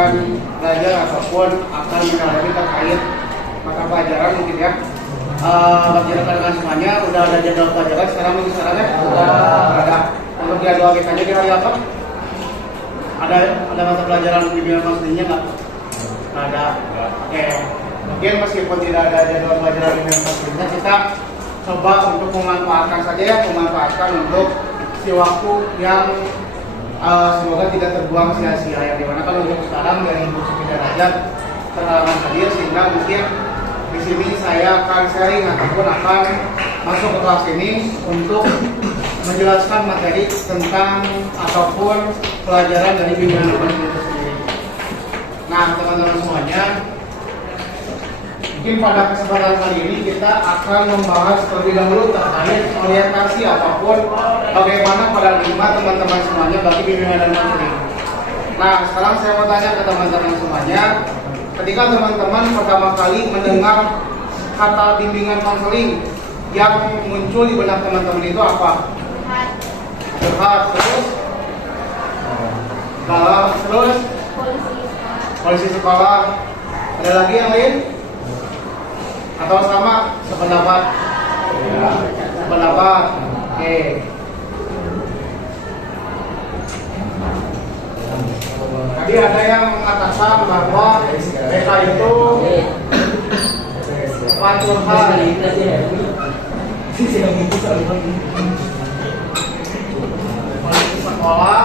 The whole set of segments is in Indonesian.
akan belajar ataupun akan menjalani terkait mata pelajaran mungkin ya. Bagi rekan-rekan semuanya udah ada jadwal pelajaran sekarang mungkin sekarang ya sudah ada. Untuk jadwal kita di hari apa? Ada mata pelajaran bimbingan konselingnya nggak? Ada. Oke. Mungkin meskipun tidak ada jadwal pelajaran bimbingan konselingnya, kita coba untuk memanfaatkan saja ya, memanfaatkan untuk si waktu yang semoga tidak terbuang sia-sia. Yang dimana kalau untuk sekarang dari Ibu Sufi Derajat terhalangan hadir, sehingga mungkin di sini saya akan sharing ataupun akan masuk ke kelas ini untuk menjelaskan materi tentang ataupun pelajaran dari bimbingan konseling itu sendiri. Nah, teman-teman semuanya, mungkin pada kesempatan kali ini kita akan membahas terlebih dahulu terkait orientasi ataupun bagaimana paradigma teman-teman semuanya bagi bimbingan dan konseling. Nah, sekarang saya mau tanya ke teman-teman semuanya, ketika teman-teman pertama kali mendengar kata bimbingan konseling, yang muncul di benak teman-teman itu apa? Curhat, terus galau, terus polisi sekolah. Ada lagi yang lain? Atau sama sependapat? Sependapat. Oke. Tadi ada yang mengatakan bahwa mereka itu curhat. Sekolah.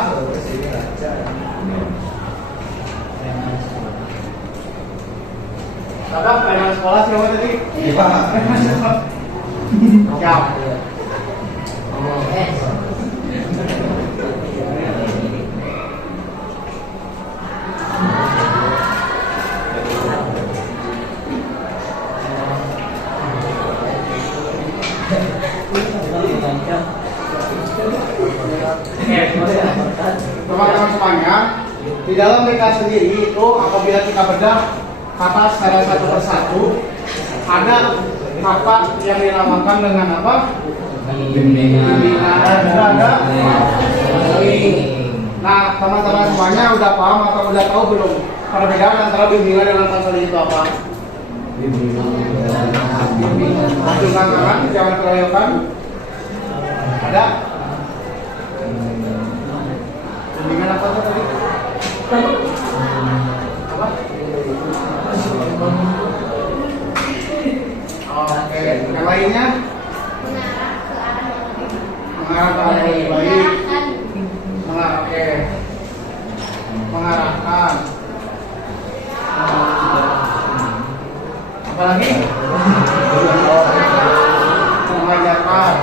Kadang preman sekolah siapa tadi? Iya. Siap. Teman-teman semuanya, di dalam mereka sendiri itu apabila kita bedah kata secara satu persatu, ada kata yang dinamakan dengan apa? Bimbingan. Dan juga ada konseling. Nah, teman-teman semuanya udah paham atau udah tahu belum perbedaan antara bimbingan dengan konseling itu apa? Bimbingan. Acungkan tangan, jangan keroyokan. Ada? Bimbingan apa tadi? Apa? Oke, yang lainnya? Mengarah ke arah yang lebih baik. Oke. Mengarahkan. Apa lagi? Mengajarkan.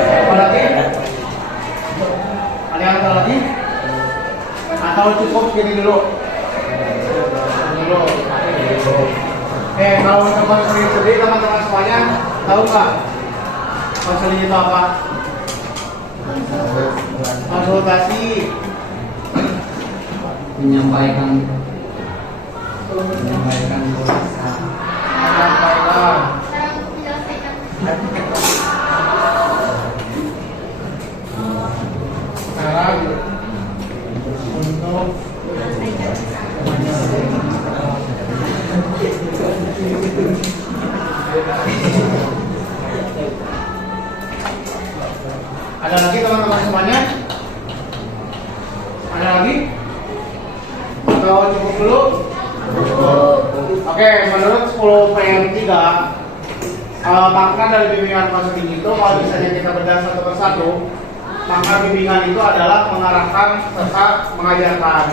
Apa lagi? Ada yang ada lagi? Atau cukup gini dulu? Kalau untuk konseling sendiri teman-teman semuanya tahu nggak konseling itu apa? Konsultasi. Menyampaikan. Sekarang untuk ada lagi teman-teman semuanya? Ada lagi? Atau cukup dulu? Oke, menurut 10 PM3 makna dari bimbingan konseling itu kalau misalnya kita bedah satu persatu, makna bimbingan itu adalah mengarahkan serta mengajarkan.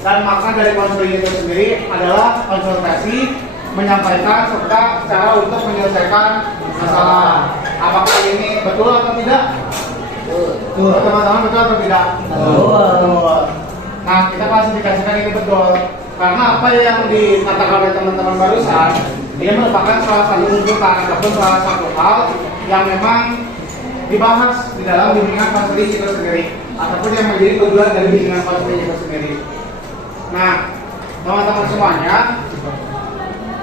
Dan makna dari konseling itu sendiri adalah konsultasi, menyampaikan serta cara untuk menyelesaikan masalah. Apakah ini betul atau tidak? Betul. Teman-teman betul atau tidak? Betul. Nah, kita klasifikasikan ini betul karena apa yang dikatakan oleh teman-teman barusan ini merupakan salah satu tuntutan ataupun salah satu hal yang memang dibahas di dalam bimbingan konseling itu sendiri ataupun yang menjadi tujuan dari bimbingan konseling itu sendiri. Nah, teman-teman semuanya,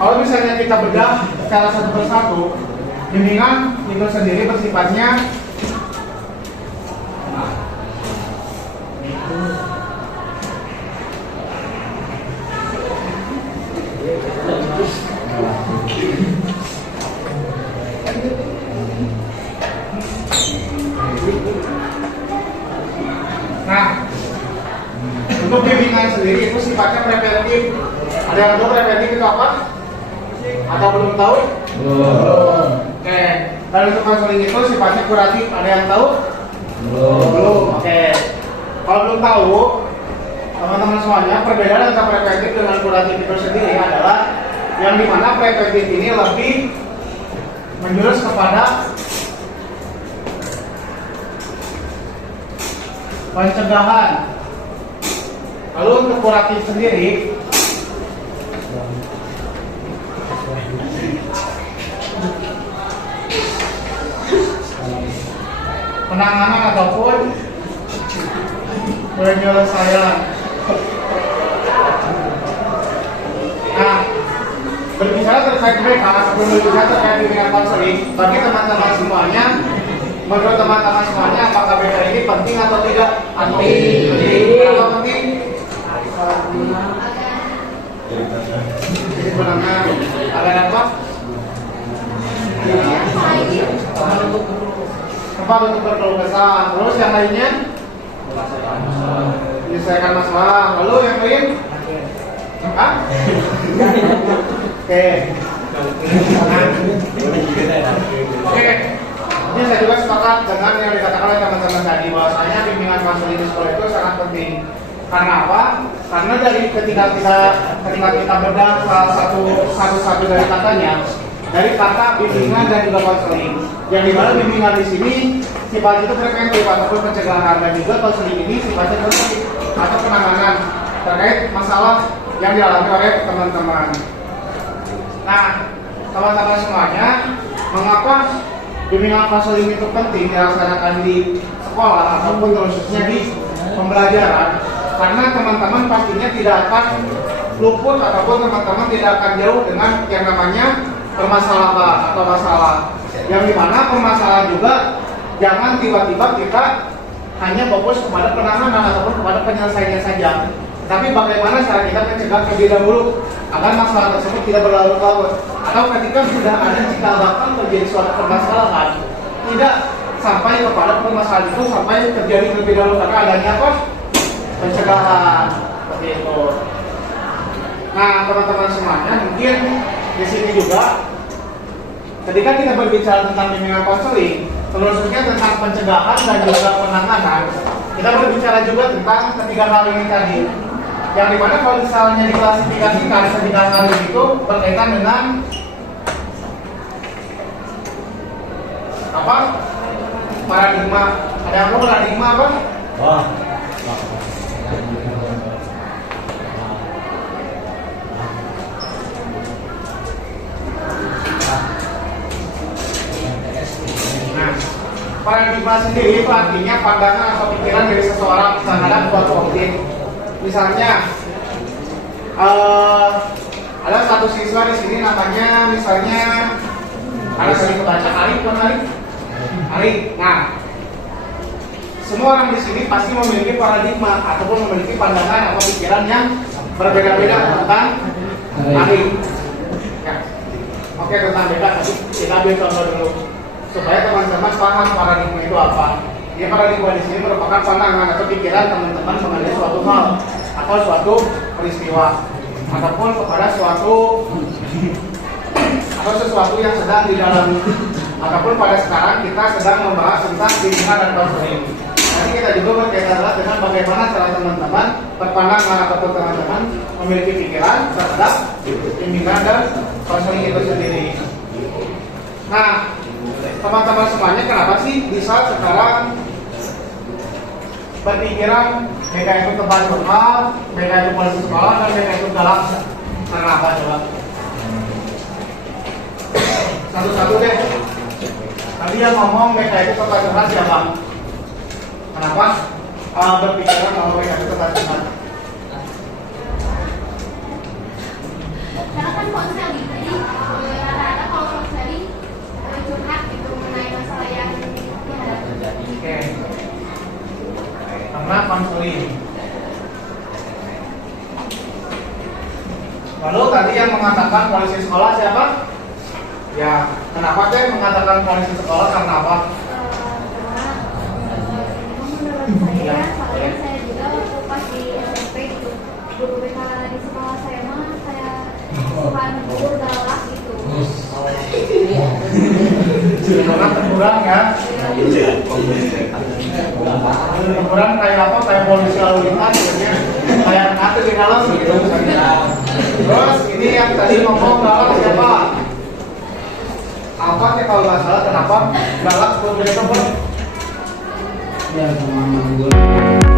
kalau misalnya kita bedah secara satu persatu, bimbingan itu sendiri bersifatnya Nah, untuk bimbingan sendiri itu sifatnya preventif. Ada yang tahu preventif itu apa? Atau belum tahu? Belum. Oke. Kalau untuk konseling itu sifatnya kuratif. Ada yang tahu? Belum. Oke. Kalau belum tahu, teman-teman semuanya, perbedaan antara preventif dengan kuratif itu sendiri adalah yang dimana preventif ini lebih menjurus kepada pencegahan. Lalu untuk kuratif sendiri penanganan ataupun penyelesaian. Nah, berbicara terkait BK, sebelum berbicara terkait bimbingan konseling, bagi teman-teman semuanya, menurut teman-teman semuanya, apakah BK ini penting atau tidak? Penting. Kenapa penting? Jadi penanganan agar apa? Tempat untuk berkeluh kesah. Terus yang lainnya? Menyelesaikan masalah. Lalu yang lain? Hah? Oke. Oke. Ini saya juga sepakat dengan yang dikatakan oleh teman-teman tadi, bahwasanya bimbingan konseling di sekolah itu sangat penting. Karena apa? Karena dari ketika kita bedah salah satu dari katanya, dari kata bimbingan dan juga konseling, yang dimana bimbingan di sini sifat itu preventif ataupun pencegahan, dan juga konseling ini sifatnya preventif atau penanganan terkait masalah yang dialami oleh teman-teman. Nah, teman-teman semuanya, mengapa bimbingan konseling itu penting dilaksanakan di sekolah ataupun khususnya di pembelajaran? Karena teman-teman pastinya tidak akan luput ataupun teman-teman tidak akan jauh dengan yang namanya permasalahan atau masalah. Yang dimana permasalahan juga jangan tiba-tiba kita hanya fokus kepada penanganan ataupun kepada penyelesaiannya saja. Tapi bagaimana cara kita mencegah terlebih dahulu agar masalah tersebut tidak berlarut-larut, atau ketika sudah ada jika bahkan terjadi suatu permasalahan, tidak sampai kepada permasalahan itu sampai terjadi terlebih dahulu karena adanya apa? Pencegahan seperti itu. Nah, teman-teman semuanya, mungkin di sini juga ketika kita berbicara tentang bimbingan konseling, khususnya tentang pencegahan dan juga penanganan, kita berbicara juga tentang ketiga hal ini tadi. Yang dimana kalau misalnya diklasifikasikan ketiga hal itu berkaitan dengan apa? Paradigma. Ada yang tahu paradigma apa? Wah. Nah, paradigma sendiri itu artinya pandangan atau pikiran dari seseorang terhadap suatu objek. Misalnya, ada satu siswa di sini namanya, misalnya, ada sering baca Arif. Nah, semua orang di sini pasti memiliki paradigma ataupun memiliki pandangan atau pikiran yang berbeda-beda tentang Arif. Ya. Oke, tentang beda, tapi kita ambil contoh dulu supaya teman-teman paham paradigma itu apa. Ya, paradigma di sini merupakan pandangan atau pikiran teman-teman mengenai suatu hal atau suatu peristiwa ataupun kepada sesuatu yang sedang didalami, ataupun pada sekarang kita sedang membahas tentang bimbingan dan konseling. Nanti kita juga berkaitan dengan bagaimana cara teman-teman berpandangan ataupun teman-teman memiliki pikiran terhadap bimbingan dan konseling itu sendiri. Nah, teman-teman semuanya, kenapa sih bisa sekarang berpikiran BK itu tempat lokal, BK itu polisi sekolah, dan BK itu galak? Karena apa coba? Satu-satu deh. Tadi yang ngomong BK itu tempat curhat siapa? Kenapa berpikiran kalau BK itu tempat curhat? Karena kan konseling, jadi rata-rata kalau konseling curhat itu mengenai masalah yang dihadapi. Oke. Karena konseling. Lalu tadi yang mengatakan polisi sekolah siapa? Ya, kenapa teh mengatakan polisi sekolah karena apa? Karena menurut saya, soalnya saya juga waktu pas di SMP gitu, guru BK di sekolah saya mah saya suka negur galak gitu. Karena terkurang ya. Terkurang kayak apa? Kayak polisi lalu lintas gitu. Kayak anak di dalam gitu misalnya. Terus ini yang tadi ngomong galak siapa? Apa sih kalau nggak salah kenapa galak seperti itu? Ya sama gue.